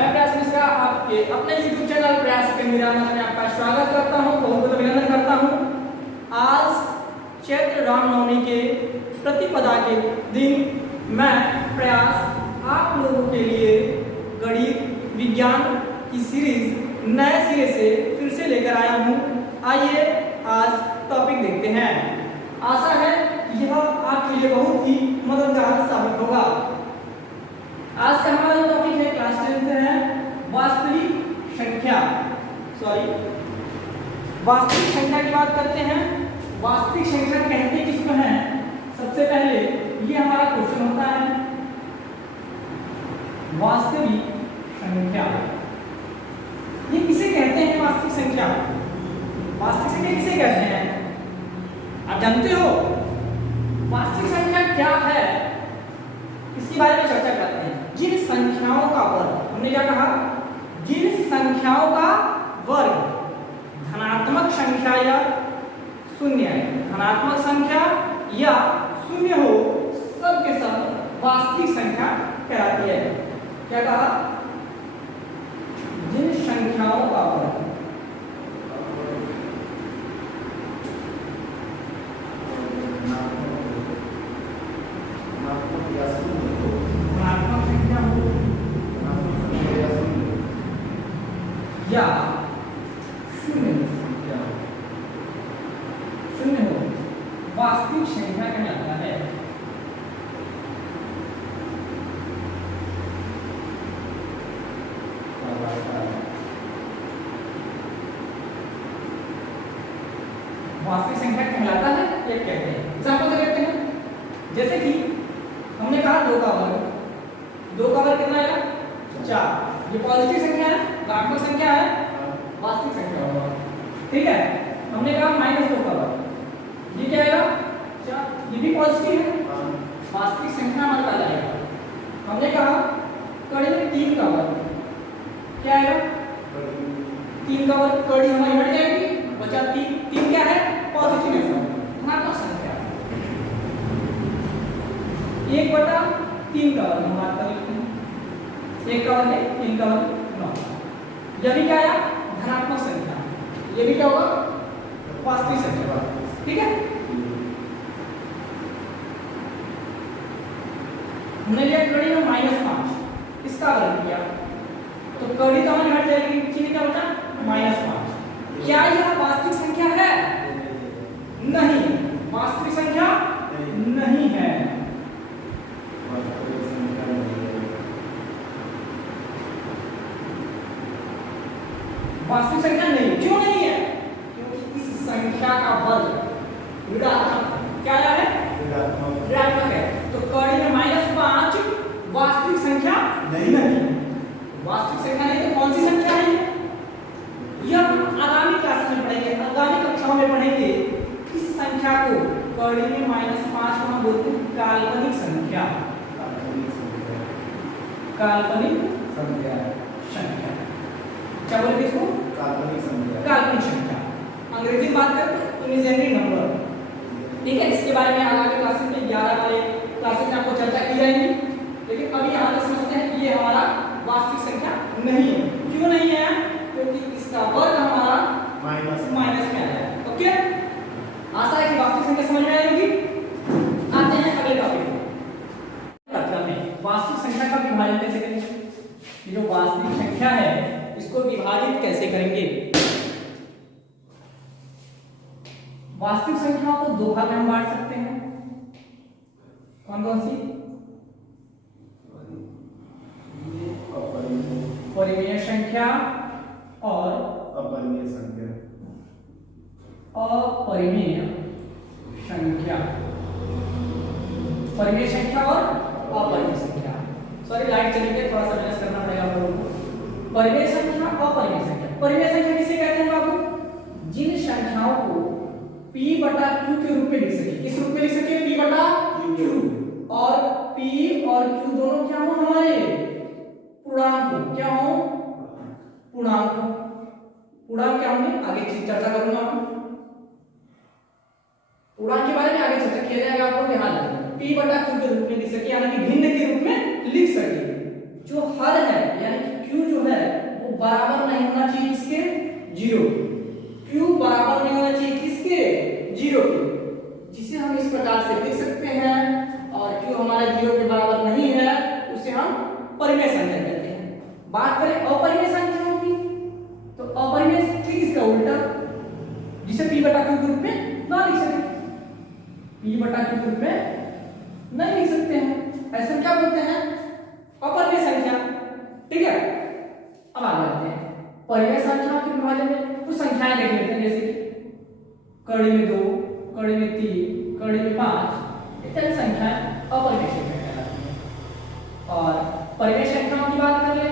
मैं प्रयास मिश्रा आपके अपने YouTube चैनल प्रयास के निरामन में आपका स्वागत करता हूं, बहुत अभिनंदन करता हूं। आज चैत्र रामनवमी के प्रतिपदा के दिन मैं प्रयास आप लोगों के लिए गणित विज्ञान की सीरीज नए सिरे से फिर से लेकर आया हूं। आइए आज टॉपिक देखते हैं। आशा है यह आपके लिए बहुत ही मददगार साबित होगा। आज का हमारा टॉपिक है क्लास 10 से है वास्तविक संख्या। वास्तविक संख्या की बात करते हैं। वास्तविक संख्या कहते किसको हैं? सबसे पहले ये हमारा क्वेश्चन होता है वास्तविक संख्या। ये किसे कहते हैं वास्तविक संख्या? वास्तविक संख्या किसे कहते हैं? आप जानते हो वास्तविक संख्या क्या है? इसके बारे में चर्चा करते हैं। जिन संख्याओं का वर्ग, हमने क्या कहा? जिन संख्याओं का वर्ग धनात्मक संख्या या शून्य है, धनात्मक संख्या या शून्य हो, सब के सब वास्तविक संख्या कहलाती है। क्या कहा? जिन संख्याओं का वर्ग या शून्य हो, वास्तविक संख्या कहलाता है। वास्तविक संख्या कहलाता है ये कहते हैं। एग्जांपल देखते हैं। जैसे कि हमने कहा 2 का वर्ग, 2 का वर्ग कितना आएगा? 4। ये पॉजिटिव संख्या है, धनात्मक संख्या है, वास्तविक संख्या होगा। ठीक है। हमने कहा -2 का वर्ग, ये क्या आएगा? 4। ये भी पॉजिटिव है, वास्तविक संख्या हमारे पास आएगा। हमने कहा कड़ी में 3 का वर्ग, क्या आएगा? 3 का वर्ग, कड़ी हमारी हट जाएगी, बचा 3। 3 क्या है? पॉजिटिव है, धनात्मक संख्या। 1/3 का वर्ग हम बात कर लेते हैं। 1 का वर्ग है, 3 का वर्ग 9। यह भी क्या आया? धनात्मक संख्या। ये भी क्या होगा? वास्तविक संख्या। ठीक है। हमने लिया कड़ी में -5, इसका वर्ग किया तो कड़ी तो हमारी हट जाएगी, नीचे क्या बचा? -5। क्या यह वास्तविक संख्या है? नहीं, वास्तविक संख्या नहीं है। वास्तविक संख्या नहीं। क्यों नहीं है? क्योंकि इस संख्या का वर्ग ऋणात्मक, क्या है? ऋणात्मक है। तो कड़ी में -5 वास्तविक संख्या नहीं है। वास्तविक संख्या नहीं तो कौन सी संख्या है? यह हम आगामी क्लास में पढ़ेंगे, आगामी कक्षाओं में पढ़ेंगे। इस संख्या को कड़ी में -5 को हम बोलते हैं काल्पनिक संख्या। काल्पनिक संख्या क्या बोलेंगे इसको? काल्पनिक संख्या। काल्पनिक संख्या अंग्रेजी में बात करते हैं इमेजिनरी नंबर। ठीक है। इसके बारे में आगामी क्लासेस में 11 वाले क्लासेस में आपको चर्चा की जाएगी। लेकिन अभी यहाँ तक समझते हैं कि ये हमारा वास्तविक संख्या नहीं है। क्यों नहीं है? क्योंकि इसका वर्ग हमारा माइनस में आया। ओके, आशा है कि वास्तविक संख्या समझ में आएगी। आते हैं अगले टॉपिक में। वास्तविक संख्या का विभाजन कैसे करेंगे? ये जो वास्तविक संख्या है इसको विभाजित कैसे करेंगे? वास्तविक संख्याओं को 2 भाग में हम बांट सकते हैं। कौन कौन सी? परिमेय संख्या और अपरिमेय संख्या। अपरिमेय संख्या, परिमेय संख्या और अपरिमेय संख्या। सॉरी, लाइट चली गई, थोड़ा सा मैनेज करना पड़ेगा आप लोगों को। परिमेय संख्या, अपरिमेय संख्या। परिमेय संख्या किसे कहते हैं बाबू? जिन संख्याओं को p/q के रूप में लिख सके। किस रूप में लिख सके? p/q। और p और q दोनों क्या हो? हमारे पूर्णांक हो। क्या हो? पूर्णांक। पूर्णांक क्या होंगे? आगे चर्चा करूंगा। पूर्णांक के बारे में आगे चर्चा किया जाएगा। आप लोग यहाँ p/q के रूप में लिख सके, यानी कि भिन्न के रूप में लिख सके। जो हर है यानी कि Q जो है वो बराबर नहीं होना चाहिए किसके, 0। Q बराबर नहीं होना चाहिए किसके, 0 के, जिसे हम इस प्रकार से लिख सकते हैं। और Q हमारा 0 के बराबर नहीं है, उसे हम परिमेय संख्या कहते हैं। बात करें अपरिमेय संख्याओं की, तो अपरिमेय ठीक इसका उल्टा, जिसे P बटा Q के रूप में ना लिख सकते, P बटा Q के रूप में नहीं लिख सकते हैं, ऐसे क्या बोलते हैं, अपरिमेय संख्या। ठीक है, अब आगे बढ़ते हैं। परिमेय संख्याओं के विभाजन में कुछ संख्याएं देख लेते हैं, जैसे कि कड़ी में 2, कड़ी में 3, कड़ी में 5 इत्यादि संख्याएं अपरिमेय संख्या कहलाती हैं। और परिमेय संख्याओं की बात कर ले,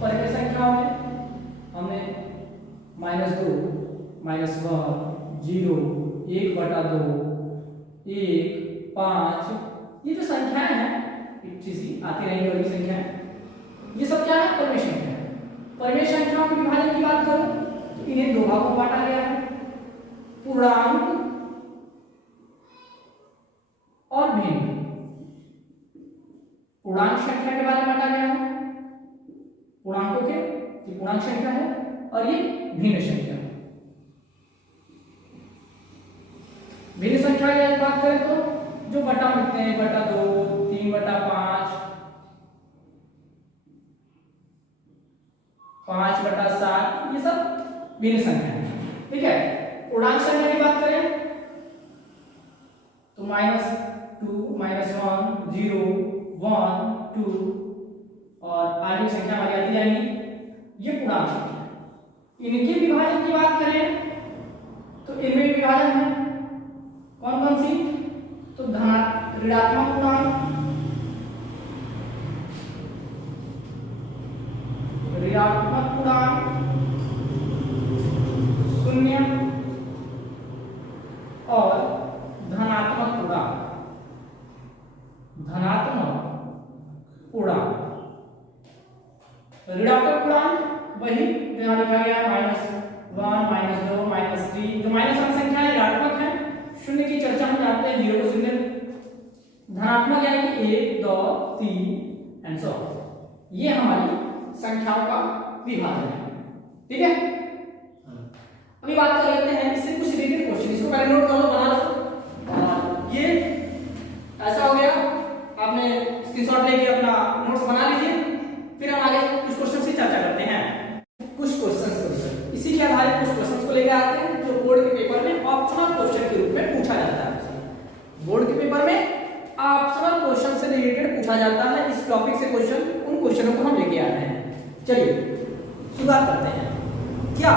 परिमेय संख्याओं में हमने -2, -1, 0, 1/2, 1, 5 ये जो संख्याएं हैं इसी आती रहेंगी, और भी संख्याएं, ये सब क्या है, परिमेय संख्या। परिमेय संख्याओं के विभाजन की बात करो तो इन्हें दो भागों में बांटा गया है, पूर्णांक और भिन्न। पूर्णांक संख्या के बारे में बांटा गया है, पूर्णांकों के, ये पूर्णांक संख्या है, और ये भिन्न संख्या। भिन्न संख्या की बात करें तो जो बटा मिलते हैं, बटा 2, 3/5, 5/7, ये सब भिन्न संख्या है। ठीक है, पूर्णांक संख्या की बात करें तो -2, -1, 0, 1, 2 और आगे संख्या हमारी आती जाएंगी, ये पूर्णांक संख्या। इनके विभाजन की बात करें तो इनमें विभाजन है कौन कौन सी, तो ऋणात्मक पूर्णांक, ऋणात्मक पूर्णांक, शून्य और धनात्मक पूर्णांक, धनात्मक पूर्णांक। ऋणात्मक पूर्णांक वही यहाँ लिखा गया -1, -2, -3, जो माइनस वाली संख्या है ऋणात्मक है। शून्य की चर्चा हम जानते हैं, 0 को शून्य। धनात्मक यानी कि 1, 2, 3 एंड सो ऑन। ये हमारी संख्याओं का विभाजन है। ठीक है, अभी बात कर लेते हैं इससे कुछ रिलेटेड क्वेश्चन, इसको पहले नोट कर लो, बना लो। और ये ऐसा हो गया, आपने स्क्रीनशॉट लेके अपना नोट्स बना लीजिए, फिर हम आगे कुछ क्वेश्चन की चर्चा करते हैं। कुछ क्वेश्चन इसी के आधारित कुछ क्वेश्चन को लेकर आते हैं जो बोर्ड के पेपर में ऑप्शनल क्वेश्चन के रूप में पूछा जाता है। बोर्ड के पेपर में ऑप्शनल क्वेश्चन से रिलेटेड पूछा जाता है, इस टॉपिक से क्वेश्चन, उन क्वेश्चनों को हम लेके आ रहे हैं। चलिए शुरुआत करते हैं। क्या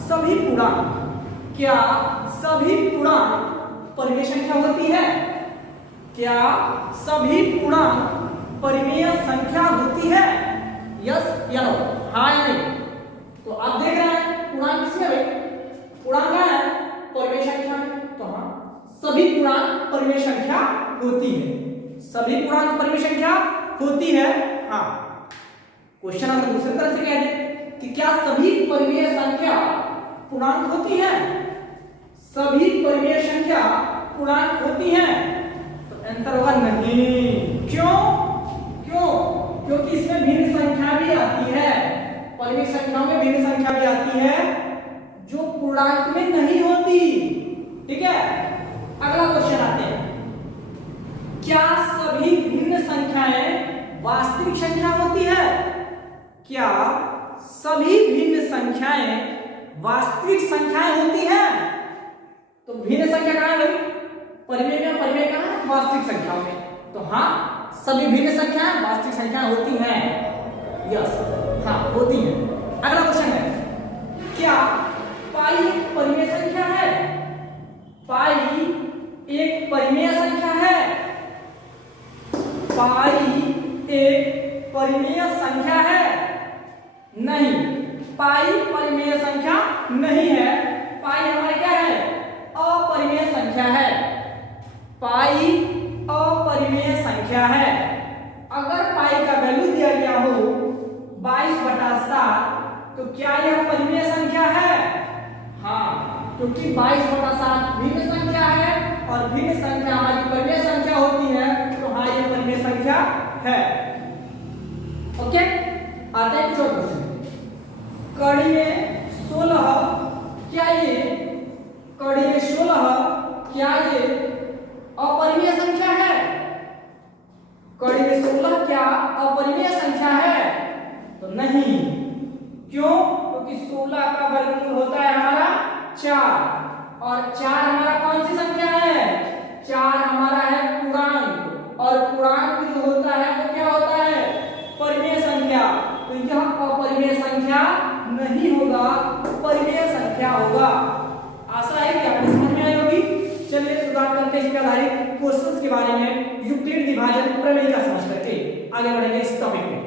सभी पूर्णांक परिमेय संख्या होती है? क्या सभी पूर्णांक परिमेय संख्या होती है? यस या नो, हाँ या नहीं? तो आप देख रहे हैं पूर्णांक किसमें भाई, पूर्णांक क्या है, परिमेय संख्या। तो हाँ, सभी पूर्णांक परिमेय संख्या होती है, सभी पूर्णांक परिमेय संख्या होती है। हाँ, क्वेश्चन अगर दूसरी तरह से कह दे कि क्या सभी परिमेय संख्या पूर्णांक होती है, सभी परिमेय संख्या पूर्णांक होती है, तो आंसर होगा नहीं। क्यों? क्योंकि इसमें भिन्न संख्या भी आती है, परिमेय संख्याओं में भिन्न संख्या भी आती है जो पूर्णांक में नहीं होती। ठीक है, अगला क्वेश्चन आते हैं। क्या सभी भिन्न संख्याएं वास्तविक संख्या होती है? क्या सभी भिन्न संख्याएं वास्तविक संख्याएं होती हैं? तो भिन्न संख्या कहां है भाई, परिमेय में, परिमेय कहां है, वास्तविक संख्याओं में। तो हाँ, सभी भिन्न संख्याएं वास्तविक संख्याएं होती हैं। यस, हाँ होती हैं। अगला क्वेश्चन है, क्या पाई एक परिमेय संख्या है? पाई एक परिमेय संख्या है? पाई एक परिमेय संख्या है? नहीं, पाई परिमेय संख्या नहीं है। पाई हमारी क्या है, अपरिमेय संख्या है। पाई अपरिमेय संख्या है। अगर पाई का वैल्यू दिया गया हो 22/7, तो क्या यह परिमेय संख्या है? हाँ, क्योंकि 22/7 भिन्न संख्या है और भिन्न संख्या हमारी परिमेय संख्या होती है, तो हाँ ये परिमेय संख्या है। ओके, आते हैं कुछ और क्वेश्चन। कड़ी में 16 क्या ये कड़ी में 16 क्या ये अपरिमेय संख्या है? कड़ी में 16 क्या अपरिमेय संख्या है? तो नहीं। क्यों? क्योंकि 16 का वर्गमूल होता है हमारा 4 और 4 हमारा कौन सी संख्या है? 4 हमारा है पूर्णांक और पूर्णांक जो होता है वो क्या होता है? परिमेय संख्या। तो यह अपरिमेय संख्या नहीं होगा, परिमेय संख्या होगा। आशा है कि आपको समझ में आई होगी। चलिए शुरुआत करते हैं इसके आधारित क्वेश्चंस के बारे में यूक्लिड विभाजन प्रमेय का समझ करके आगे बढ़ेंगे इस टॉपिक में।